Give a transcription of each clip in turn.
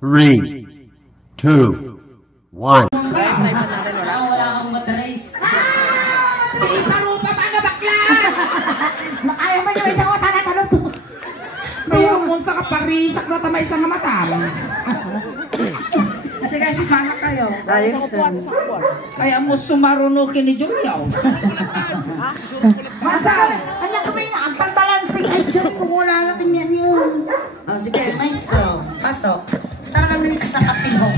3, 2, 1. Wala kang matrace. Parupa pa nga bakla! Nakaya mo yung isang mata na tanong to. Kaya mo sa kaparisak na tamay isang mata. Kasi kasi mana kayo. Kaya mo sumarunukin ni Julio. Masa, anak ko may naagtantalan si ice cream kung wala natin yan yun. Oh, sige, maestro. Pasok. Start kami sa kapin mo.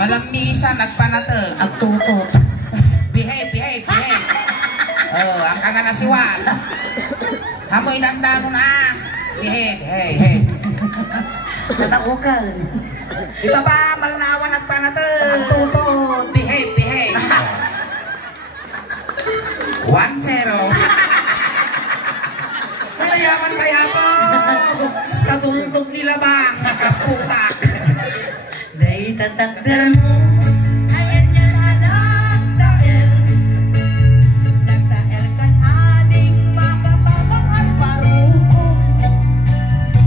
Malamisa, nagpanata. Agtutot. Behave. Oh, ang kanga na siwan. Hamoy dandano na. Behave. Tatakukan. Iba pa, malanawan nagpanata. Agtutot. Behave. 1-0. Kayaman kaya po. Katultog nila bang nakaputak. Dahil tatakdan mo. Ayan niya nagtaer. Nagtaer kan ading makapamang paruko.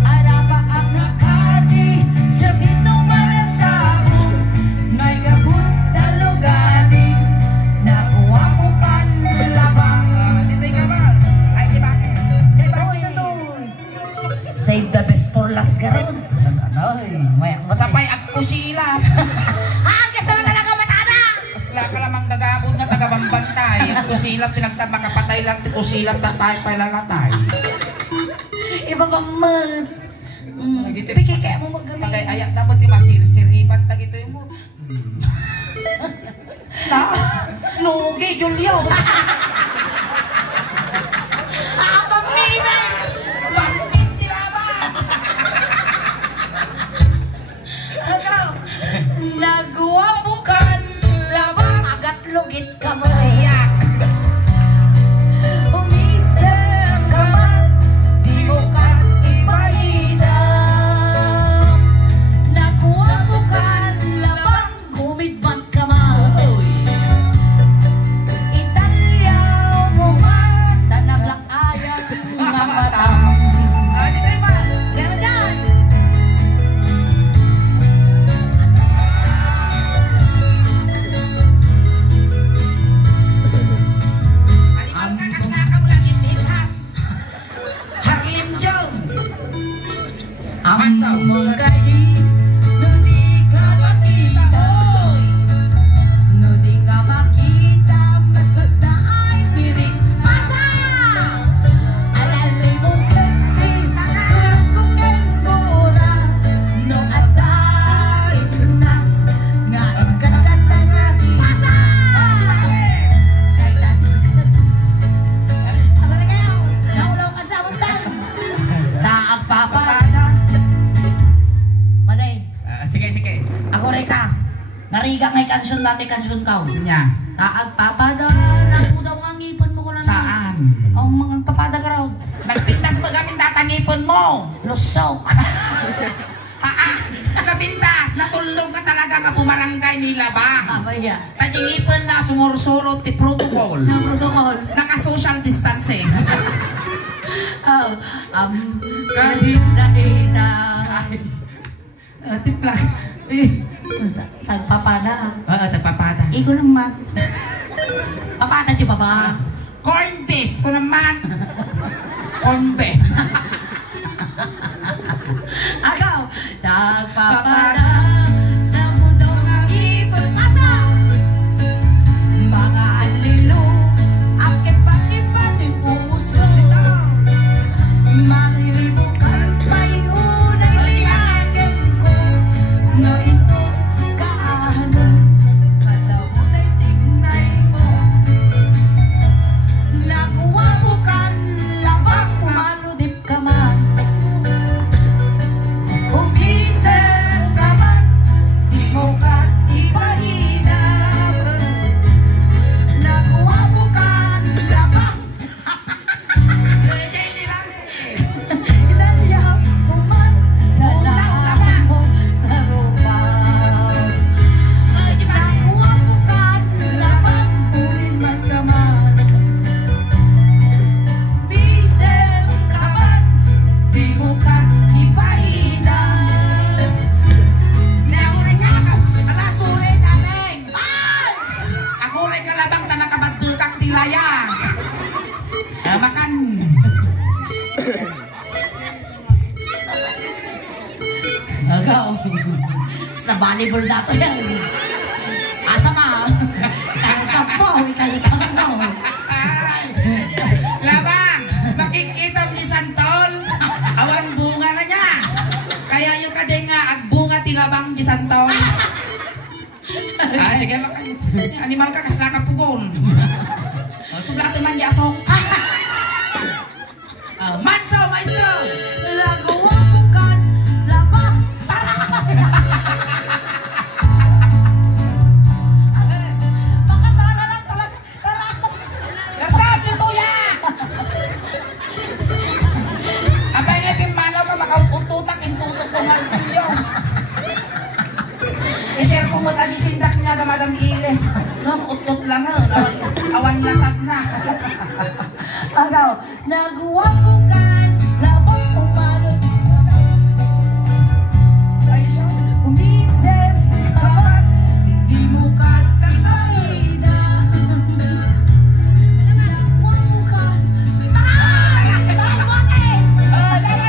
Arapa ang nakati sa sinumarasako. May gabot dalugadi. Nakuha ko kan labang. Dito ka ba? Ay, di ba? Save the best for last ka rin. Masapay ako sila. Kasi mo talaga matana! Kasla ka lamang gagabod nga tagabambantay. At kusilap makapatay lang ti kusilap tatay pailalatay. Iba ba man? Piki kaya mo magamit. Pagay ayak dapat ti masir-siripan tag ito yung mo. Na, lugi Julio. Abang nina! Bakit tilaban? Nagawa mo kan lamang agat lugit ka mo. Iyak. Umisem ka man, di mo ka ipaida. Nagawa mo kan lamang gumidman ka man. Italyaw mo man, tanaglak ayat nga matang. Di tayo ba? Meron yan! Animal ka kasla ka mo lang itinghap. Harlem Joe. Amansaw. Among kahi, no di ka makita. No di ka makita, mas basta ay piring masa. Alalay mo pwede, turong kong mura. No atay, nas, ngayon ka kasasari. Masa! Kahit Ako na kayo, naulaw ka sa muntang. Taagpapa. Maday, Sige. ako reka. Nariga ngay kansyon natin kansyon ka. Nya. Taagpapada, naku daw ang ipon mo ko na. Saan? Ang mga papada ka raw. Nagpintas mo gamit tatangipon mo. Lusok. Napintas, natulog ka talaga nga pumarangkay nila ba? Abaya. Tajingipon na sumursurot ti protocol. Ng protocol. Naka-social distancing. Oh, kahit nakita. Tipla. Tagpapada. Oo, tagpapada. Igo naman. Papada di ba ba? Corn beef ko naman. Corn beef. Agaw, tagpapada. Namo daw ng ipon masa. Mga alilo, akipat-kipat yung puso. Malilimukan pa yung unay akin ko. No ito kaano, malamot ay tignay mo. Agaw. Sa volleyball dato yan. Asa ma? Kalkap mo. Labang, makikita mo ni Santol, awan bunga na niya. Kaya yung kadeng nga, agbunga tilabang ni Santol. Sige, animal ka, kas nakapugon. Sublato man yasok. Manso, maestro! Lagawa ko kan labang. Makasala lang talaga. Garsap, tituya! Abay nga pimanaw ka, makaututak, intutok ko martilyos. I-share ko mo tagisindak niya na Madam Ile. Utot lang awan lasap na. Agaw. Nagawa ko kan labang umagot. Umisip ka ba't hindi mo katasayda? Nagawa ko kan. Taray! Bakit? Lawa!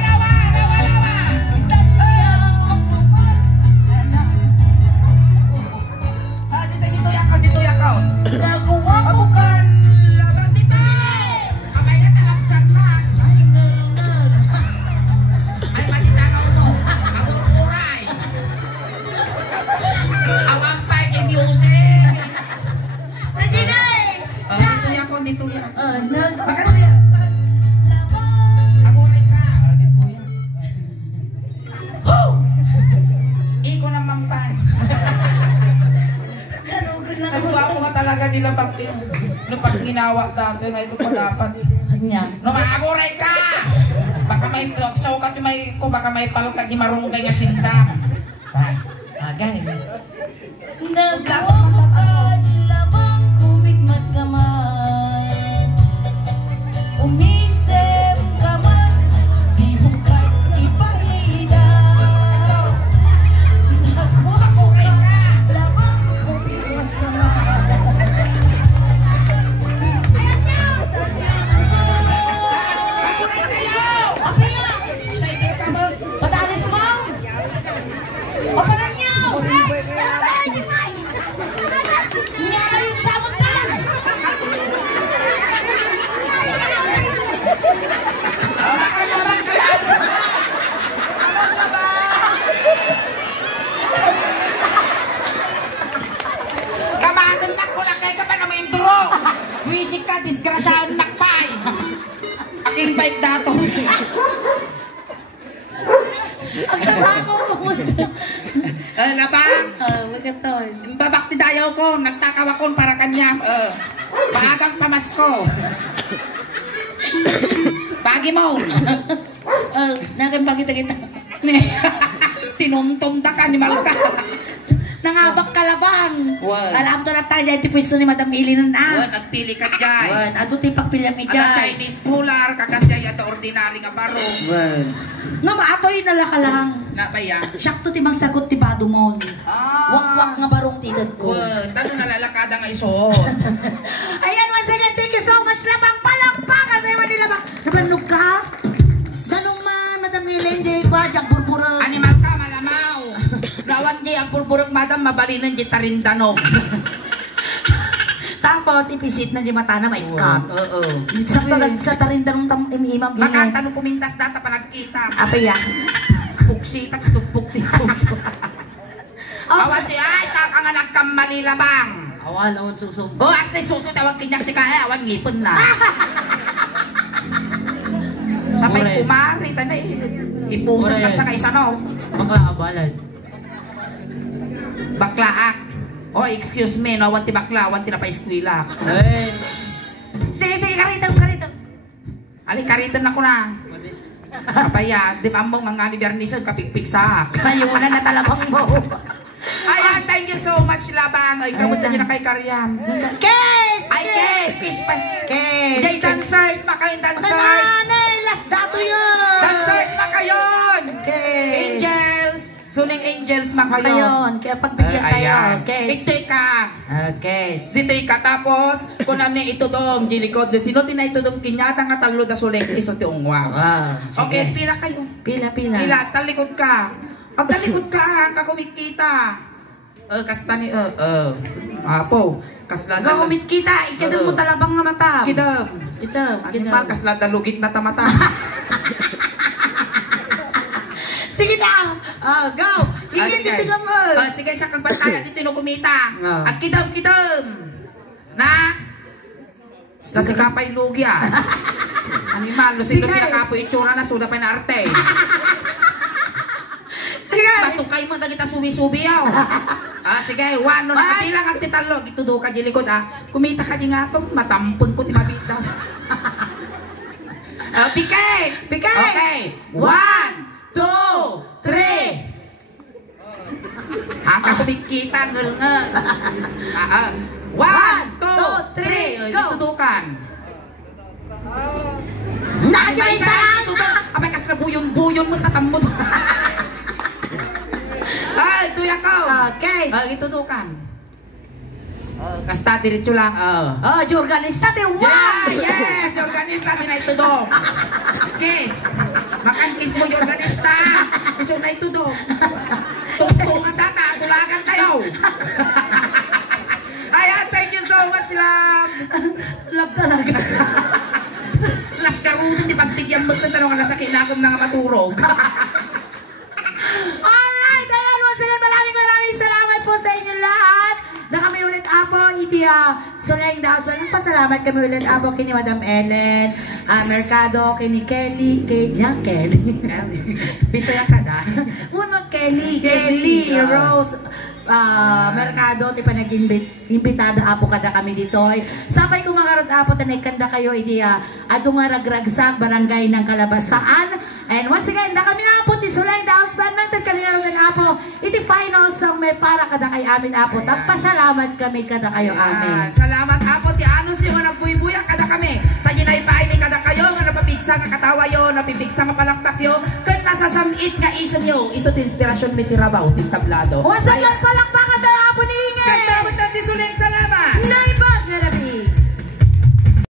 Dito yakaw. Nagawa ko Bukan laban dito. Kamay na talapsan na. ay ngal. Ay matitagaw mo. Abururay. Awang pa music. Regina! Dito yakaw, dito yan. Nagawa Bakit ko siya? kan labang. Aburay ka. Dito yan. Iko naman pa. Garugod lang Nagwa ko nga talaga nila pag pag ginawa dati. Ngayon ko pa dapat. Kanya. No, maaguray ka! Baka may ploksaw ka, baka may palka di marunggay nga sindam. Agay. Nagawa ko kan labang kumigmat ka man. Umisip ka man, di mo ka ipahida. Nagawa ko kan labang kumigmat ka man. Ayan niya! Maaguray kayo! Api niya! Excited ka mo? Patalis mo! Papanan niyo! Hindi ka yung sabutan! Kamatin na ko lang kayo ka pa na may inturo! Wisik ka, disgrasyaan nakpay! Aking bike dato! Ang tatakaw mo! Labang! Magkatoy. Babakti dayaw ko, nagtakaw ako para kanya. Maagang pamasko. Pagi mo. Nakipagkita kita. Tinuntong da ka ni Malka. Nangabak ka labang. Wan. Alam to na tayo dyan, pwesto ni Madam Ili nun Wan, nagpili ka dyan. Wan, ato ti pagpilya mi At dyan. Chinese dollar, kakasya yata ordinary nga barong. Nga maatoy nalaka lang. Na ba yan? Siyak to ti mang sagot ti Badumon. Wak-wak nga barong tidad ko. Wan, tanong nalalakada nga isuot. Ayan, once again, thank you so much. Labang palakpakan na yung nila ba? Nabanog ka? Ganong man, Madam Ili, hindi ba? Diyak burburang. Animal ka, malamaw. Lawan niya ang purburong madam, mabalinan di tarindanog. Tapos, ipisit na di mata na may cut. Oo. Sa tarindanong imimam binin. Makanta no pumintas data pa nagkita. Apa ya? Puksita, tupok ti suso. Awan di, ay, taka nga nagkamali labang. Awan, awan susong. O, at least suso, tawag kinyak si kaya, awan ngipon na. Sa may kumari, tanay, ipusan ka sa kaisa, no? Makaabalan. Baklaak. Oh, excuse me, no, awan ti bakla, awan ti napaiskwilak. Ay. Sige, karito. Ali, karitan ako na. Kapaya, di mamong mga ni Bernison, kapigpigsak. Tayunan na talabang mo. Ayan, thank you so much, Labang. Ay, kamusta nyo na kay Karyam? Kes! Ay, kes! Fish pa. Kes! Jay, dancers, makayon dancers. Mananay! Last dato yun! Dancers, makayon. Kes! Angels. Suning angels, makayon. Makayon. Kaya pagbigyan tayo. Kes! Ikte ka. Kes! Dito ka tapos, kung ano ito dom, jilikod, sino tinay ito dom, kinyata nga talo da suling, iso ti ungwa. Ah, Okay, pila kayo. Pila. Pila, talikod ka. Ang talikod ka, kakumikita. Kasta ni, apo, kasla Gawamit kita, ikadang mo talabang nga mata. Kidam. Kita. Animal, kasla dalugit na tamata. Sige na. Go. Ingin titigan mo. Sige, siya kagbantaya dito yung kumita. Ah. At kidam. Na? Sa si kapay lugya. Animal, lusin-lusin Sige. na kapo itsura na suda pa na arte. Sige. Patukay mo na kita subi-subi yaw. Sige, wano nakabilang at titalo. Gitudo ka di likod Kumita ka di nga to. Matampon ko ti mabitaw. Pikay! Okay. 1, 2, 3. Ang kakumikita nga. 1, 2, 3. Go. Itudukan. Nakadyo isa lang. Abay kas na buyon-buyon mo tatamod. Ay, tuya ko. Okay. Itudukan. Kasta diretso lang. Jorganista de Yeah, yes! Organista din na itudok. Kiss. Makan kiss mo yung organista. Gusto na itudok. Tungtungan data. Tulagan kayo. Ayan, thank you so much, love. Love talaga. Las karudin, di pagtigyan mo sa tanong na sa kinagom na nga maturog. Alright, ayan, once again, maraming salamat po sa inyo lahat. Na kami ulit apo, Soleng the House. Nagpasalamat kami ulit apo kini Madam Ellen, Mercado, kini Kelly, Kelly. Bisaya ka na. Una Kelly, Rose, Mercado, ti pa nag-imbitada apo kada kami dito. Sabay kumakarot apo, tanay kanda kayo, adungaragragsak, barangay ng Kalabasaan. And once again, na kami na po, ti Soleng the House Band, nagtagkalingaro ng apo, iti final song may para kada kay amin apo. Tapasalamat kami kada kayo amin. Salamat apo, ti anos yung nagbuy-buya kada kami. Tayo na ipaiming kada kayo, nga napapigsa nga katawa yo, napipigsa nga palakpak yo, kan nasasamit nga isom yo, iso ti inspirasyon may tirabaw, ti tablado. Once again, palakpak